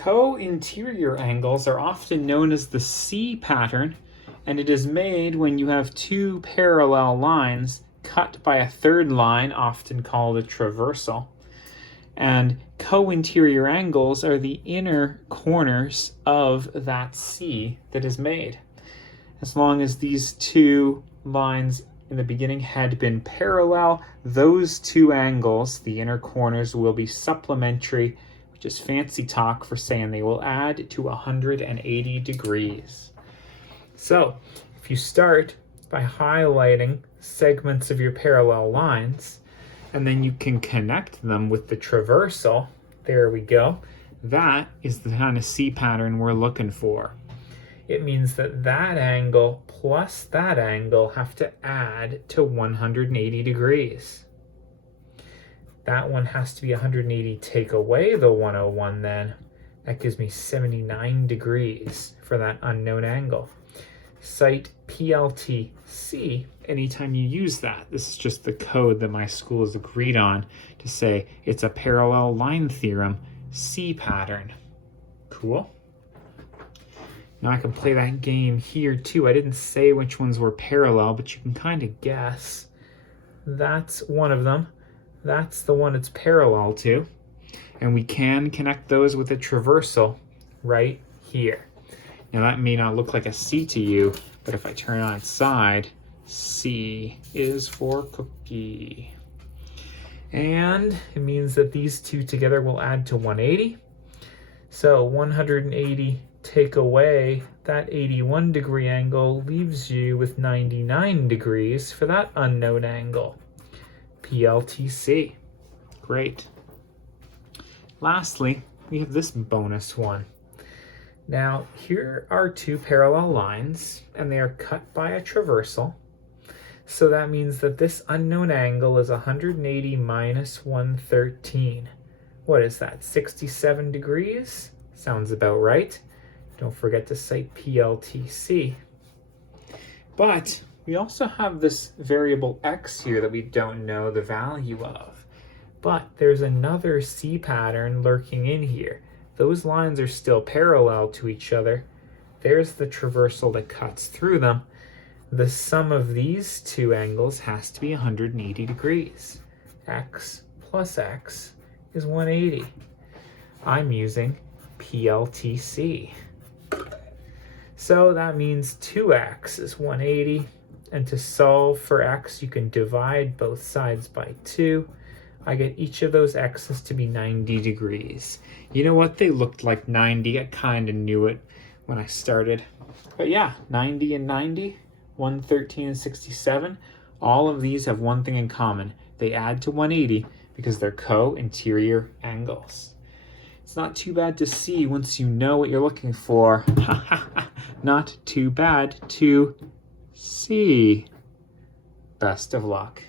Co-interior angles are often known as the C pattern, and it is made when you have two parallel lines cut by a third line, often called a traversal. And co-interior angles are the inner corners of that C that is made. As long as these two lines in the beginning had been parallel, those two angles, the inner corners, will be supplementary, which is fancy talk for saying they will add to 180 degrees. So if you start by highlighting segments of your parallel lines, and then you can connect them with the traversal, there we go, that is the kind of C pattern we're looking for. It means that that angle plus that angle have to add to 180 degrees. That one has to be 180, take away the 101 then. That gives me 79 degrees for that unknown angle. Cite PLT-C anytime you use that. This is just the code that my school has agreed on to say it's a parallel line theorem C pattern. Cool. Now I can play that game here too. I didn't say which ones were parallel, but you can kind of guess. That's one of them. That's the one it's parallel to. And we can connect those with a traversal right here. Now that may not look like a C to you, but if I turn it on its side, C is for cookie. And it means that these two together will add to 180. So 180 take away that 81 degree angle leaves you with 99 degrees for that unknown angle. PLT-C. Great. Lastly, we have this bonus one. Now, here are two parallel lines, and they are cut by a traversal. So that means that this unknown angle is 180 minus 113. What is that, 67 degrees? Sounds about right. Don't forget to cite PLT-C. But we also have this variable x here that we don't know the value of. But there's another C pattern lurking in here. Those lines are still parallel to each other. There's the traversal that cuts through them. The sum of these two angles has to be 180 degrees. X plus x is 180. I'm using PLT-C. So that means 2x is 180. And to solve for x, you can divide both sides by 2. I get each of those x's to be 90 degrees. You know what? They looked like 90. I kind of knew it when I started. But yeah, 90 and 90, 113 and 67, all of these have one thing in common. They add to 180 because they're co-interior angles. It's not too bad to see once you know what you're looking for. Not too bad to see. Best of luck.